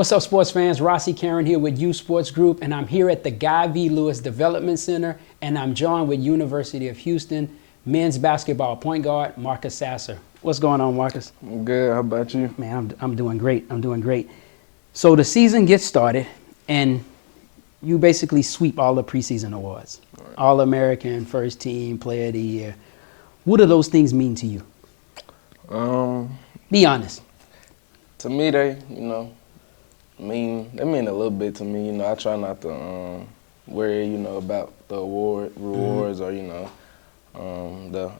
What's up, sports fans? Rhossi Carron here with U Sports Group, and I'm here at the Guy V. Lewis Development Center, and I'm joined with University of Houston men's basketball point guard Marcus Sasser. What's going on, Marcus? I'm good. How about you? Man, I'm doing great. I'm doing great. So the season gets started, and you basically sweep all the preseason awards. Right. All-American, first team, player of the year. What do those things mean to you? Be honest. To me, they mean a little bit to me. I try not to worry, about the rewards, or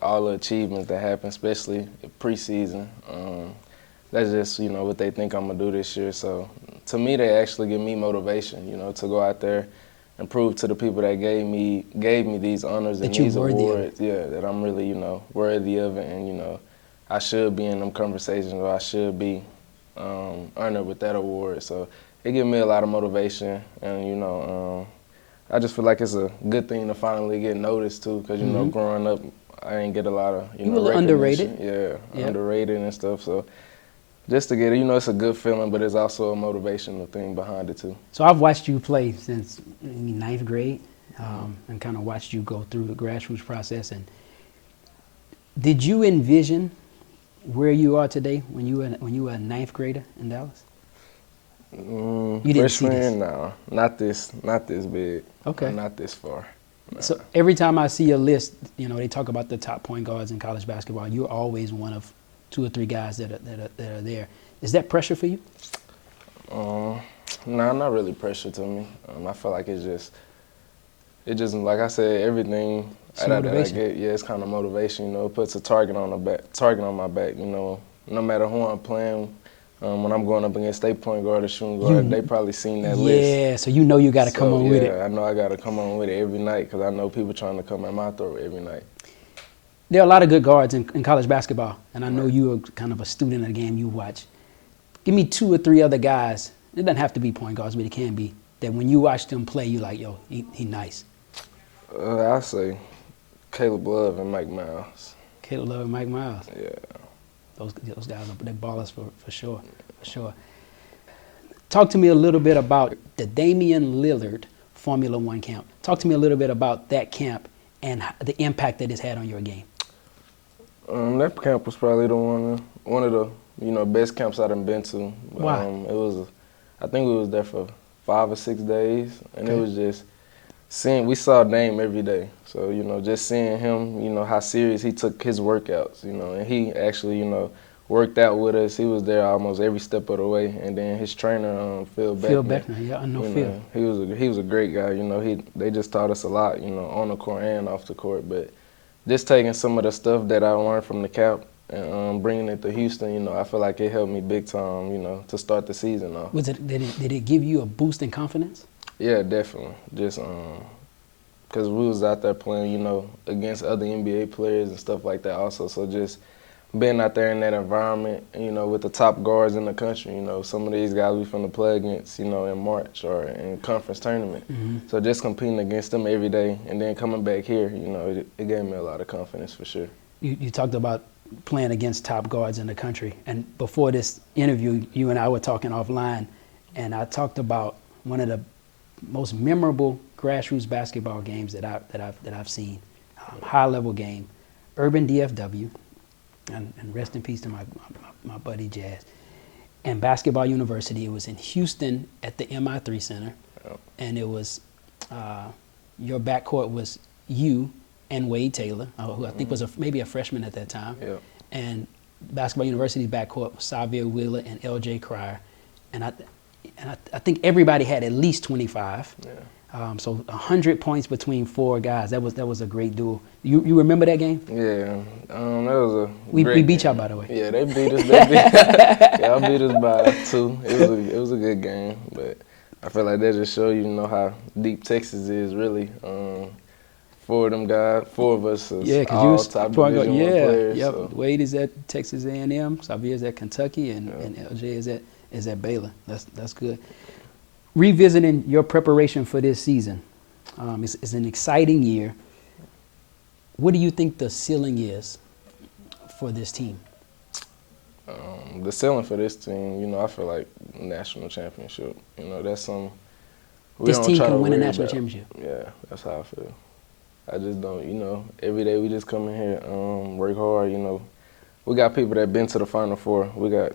all the achievements that happen, especially preseason. That's just what they think I'm gonna do this year. So to me, they actually give me motivation, to go out there and prove to the people that gave me these honors and these awards, that I'm really worthy of it, and I should be in them conversations, or I should be honored with that award. So it gives me a lot of motivation, and I just feel like it's a good thing to finally get noticed too, because growing up I didn't get a lot of you were underrated. Yeah, underrated and stuff. So just to get it, it's a good feeling, but it's also a motivational thing behind it too. So I've watched you play since ninth grade, and kind of watched you go through the grassroots process. And did you envision where you are today when you were a ninth grader in Dallas? You didn't see this? No, not this big. Okay. Not this far. No. So every time I see a list, they talk about the top point guards in college basketball. You're always one of 2 or 3 guys that are there. Is that pressure for you? No, not really pressure to me. I feel like it just like I said, everything that I get, it's kind of motivation. It puts a target on my back. No matter who I'm playing. When I'm going up against state point guard or shooting guard, they probably seen that list. Yeah, so you got to come on with it. Yeah, I know I got to come on with it every night, because I know people trying to come at my throat every night. There are a lot of good guards in college basketball, and I know you are kind of a student of the game. You watch. Give me 2 or 3 other guys. It doesn't have to be point guards, but it can be. That when you watch them play, you're like, yo, he nice. I say Caleb Love and Mike Miles. Caleb Love and Mike Miles. Yeah. Those guys, they're ballers for sure. Talk to me a little bit about the Damian Lillard Formula One camp. Talk to me a little bit about that camp and the impact that it's had on your game. That camp was probably one of the best camps I've been to. Why? I think we was there for 5 or 6 days, and it was just we saw Dame every day. So just seeing him, how serious he took his workouts, and he actually worked out with us. He was there almost every step of the way, and then his trainer, Phil Beckner. Yeah, I know Phil. He was a great guy. They just taught us a lot, on the court and off the court. But just taking some of the stuff that I learned from the camp and bringing it to Houston, I feel like it helped me big time, to start the season off. Did it give you a boost in confidence? Yeah, definitely. Just because we was out there playing, against other NBA players and stuff like that also. So just being out there in that environment, with the top guards in the country, some of these guys we finna play against, in March or in conference tournament. So just competing against them every day and then coming back here, it gave me a lot of confidence for sure. You talked about playing against top guards in the country. And before this interview, you and I were talking offline, and I talked about one of the most memorable grassroots basketball games that I've seen. High-level game, Urban DFW. And rest in peace to my buddy Jazz. And Basketball University, it was in Houston at the MI3 Center. Yep. And it was, your backcourt was you and Wade Taylor, who I think was maybe a freshman at that time. Yep. And Basketball University's backcourt was Xavier Wheeler and L.J. Cryer. And I think everybody had at least 25. Yeah. So 100 points between 4 guys. That was a great duel. You remember that game? Yeah, that was a we great beat game. y'all, by the way. Yeah, they beat us. Y'all beat us by 2. It was a good game, but I feel like that just show you how deep Texas is really. 4 of them guys, 4 of us is all top Division I players. Yep. So. Wade is at Texas A&M, Xavier is at Kentucky, and LJ is at Baylor. That's good. Revisiting your preparation for this season, it's an exciting year. What do you think the ceiling is for this team? The ceiling for this team, you know, I feel like national championship. You know, that's something we This don't team try to can win a worry national about. championship. Yeah, that's how I feel. I just don't, you know, every day we just come in here, work hard, you know. We got people that been to the Final Four. We got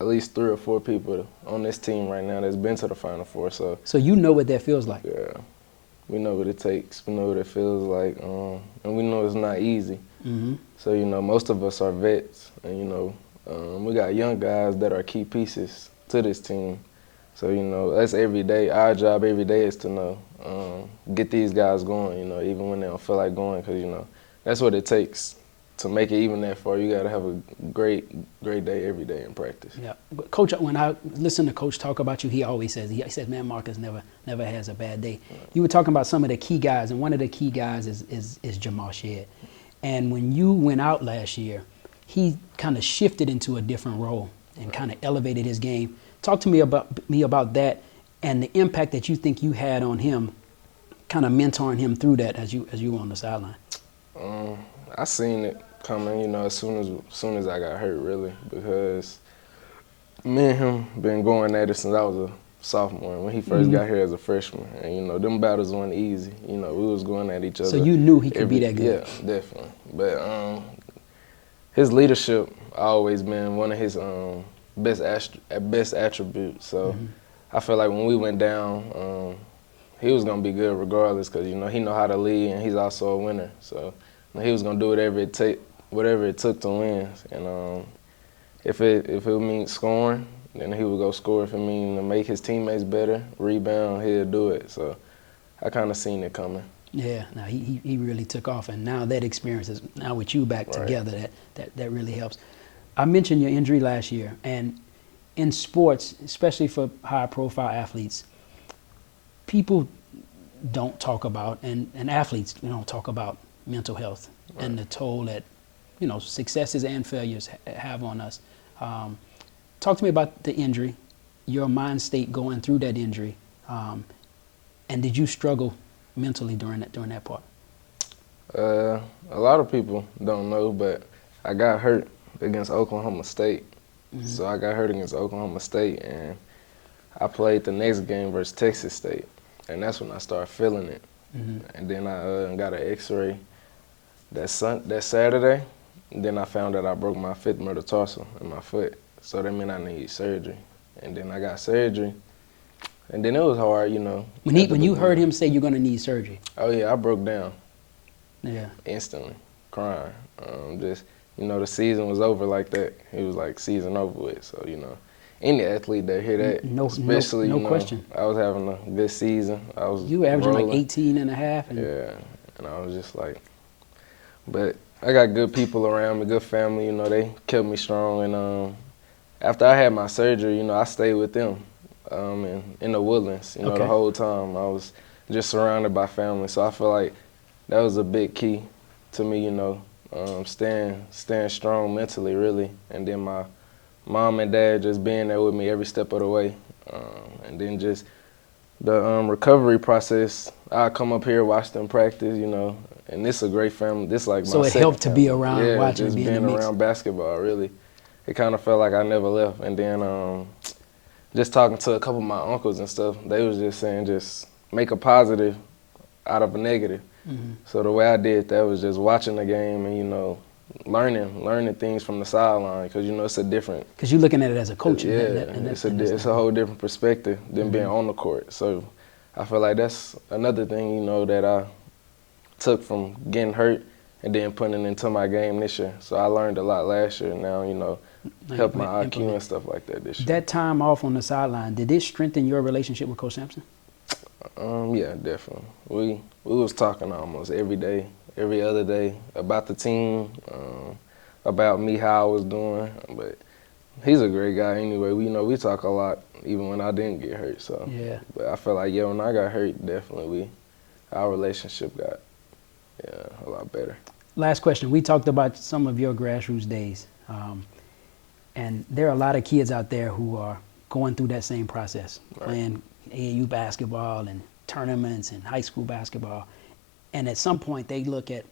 at least 3 or 4 people on this team right now that's been to the Final Four. So, So you know what that feels like. yeah, we know what it takes. We know what it feels like. And we know it's not easy. Mm-hmm. So, you know, most of us are vets. And, you know, we got young guys that are key pieces to this team. So, you know, that's every day. Our job every day is to know, get these guys going, you know, even when they don't feel like going, because, you know, that's what it takes to make it even that far. You got to have a great day every day in practice. Yeah, but Coach, when I listen to Coach talk about you, he always says, he says, man, Marcus never has a bad day. You were talking about some of the key guys, and one of the key guys is Jamal Shed. And when you went out last year, he kind of shifted into a different role and kind of elevated his game. Talk to me about that and the impact that you think you had on him, kind of mentoring him through that as you were on the sideline. I seen it coming, you know, as soon as I got hurt, really, because me and him been going at it since I was a sophomore. When he first got here as a freshman, and you know, them battles weren't easy. You know, we was going at each other. So you knew he could be that good. Yeah, definitely. But his leadership always been one of his best attributes. So I feel like when we went down, he was gonna be good regardless, because you know he know how to lead, and he's also a winner. So he was gonna do whatever it took to win. And if it means scoring, then he would go score. If it means to make his teammates better, rebound, he'll do it. So I kind of seen it coming. Yeah, now he really took off, and now that experience is now with you back together, that really helps. I mentioned your injury last year, and in sports, especially for high-profile athletes, people don't talk about, and athletes don't talk about mental health and the toll that, you know, successes and failures have on us. Talk to me about the injury, your mind state going through that injury, and did you struggle mentally during that part? A lot of people don't know, but I got hurt against Oklahoma State. So I got hurt against Oklahoma State, and I played the next game versus Texas State, and that's when I started feeling it. And then I got an X-ray that Saturday. And then I found out I broke my 5th metatarsal in my foot, so that meant I needed surgery. And then I got surgery, and then it was hard, you know. When you heard him say you're going to need surgery? Oh yeah, I broke down. Yeah. Instantly, crying. Just, you know, the season was over like that. It was like season over with. So, you know, any athlete that hear that, especially, no you know, question. I was having a good season. You were averaging rolling. like 18 and a half. And Yeah, and I was just like, but I got good people around me, good family, you know, they kept me strong. And after I had my surgery, you know, I stayed with them in the Woodlands, you know, the whole time. I was just surrounded by family. So I feel like that was a big key to me, you know, staying strong mentally, really. And then my mom and dad just being there with me every step of the way. And then just the recovery process. I come up here, watch them practice, you know, and this is a great family. This is like my so it second helped to be family. around, watching, just being being in the mix. around basketball, really. It kind of felt like I never left. And then just talking to a couple of my uncles and stuff, they was just saying just make a positive out of a negative. So the way I did that was just watching the game and, you know, learning things from the sideline, because, you know, it's a different. Because you're looking at it as a coach. It's a whole different perspective than being on the court. So I feel like that's another thing, you know, that I took from getting hurt and then putting it into my game this year. So I learned a lot last year, and now, you know, help my IQ and stuff like that this year. That time off on the sideline, did it strengthen your relationship with Coach Sampson? Yeah, definitely. We was talking almost every day, every other day about the team, about me, how I was doing. But he's a great guy anyway. We talk a lot, even when I didn't get hurt. So yeah. But I feel like when I got hurt, definitely our relationship got a lot better. Last question. We talked about some of your grassroots days, and there are a lot of kids out there who are going through that same process, playing AAU basketball and tournaments and high school basketball. And at some point they look at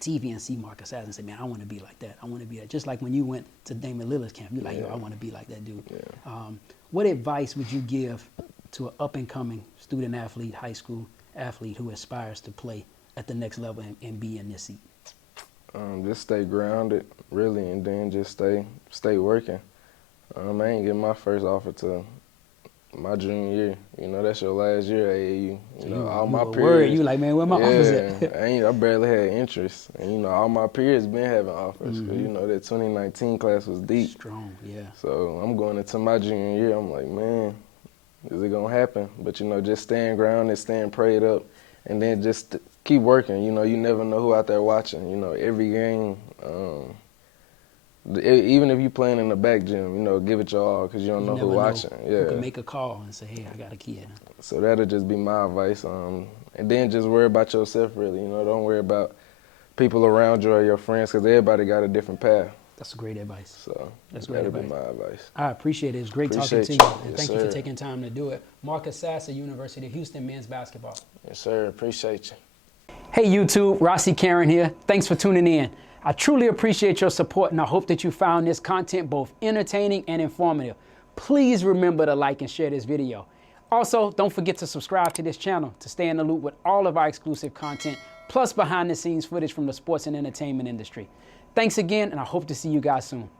TV and see Marcus Sasser and say, man, I want to be like that. I want to be that. Just like when you went to Damian Lillard's camp, you're like, yo, I want to be like that dude. Yeah. What advice would you give to an up-and-coming student athlete, high school athlete who aspires to play at the next level and be in this seat? Just stay grounded, really, and then just stay working. I ain't get my first offer till my junior year. You know, that's your last year at AAU. You know, all my peers. You like, man, where my offers at? I barely had interest. And, you know, all my peers been having offers. 'Cause, you know, that 2019 class was deep. Strong, yeah. So I'm going into my junior year. I'm like, man, is it going to happen? But, you know, just staying grounded, staying prayed up, and then just keep working. You know, you never know who out there watching. You know, every game, even if you're playing in the back gym, you know, give it your all because you don't know who's watching. You can make a call and say, hey, I got a kid. So that'll just be my advice. And then just worry about yourself, really. You know, don't worry about people around you or your friends because everybody got a different path. That's great advice. So that's great advice. That'll be my advice. I appreciate it. It's great talking to you. And thank you for taking time to do it. Marcus Sasser, University of Houston men's basketball. Yes, sir. Appreciate you. Hey, YouTube. Rhossi Carron here. Thanks for tuning in. I truly appreciate your support, and I hope that you found this content both entertaining and informative. Please remember to like and share this video. Also, don't forget to subscribe to this channel to stay in the loop with all of our exclusive content, plus behind-the-scenes footage from the sports and entertainment industry. Thanks again, and I hope to see you guys soon.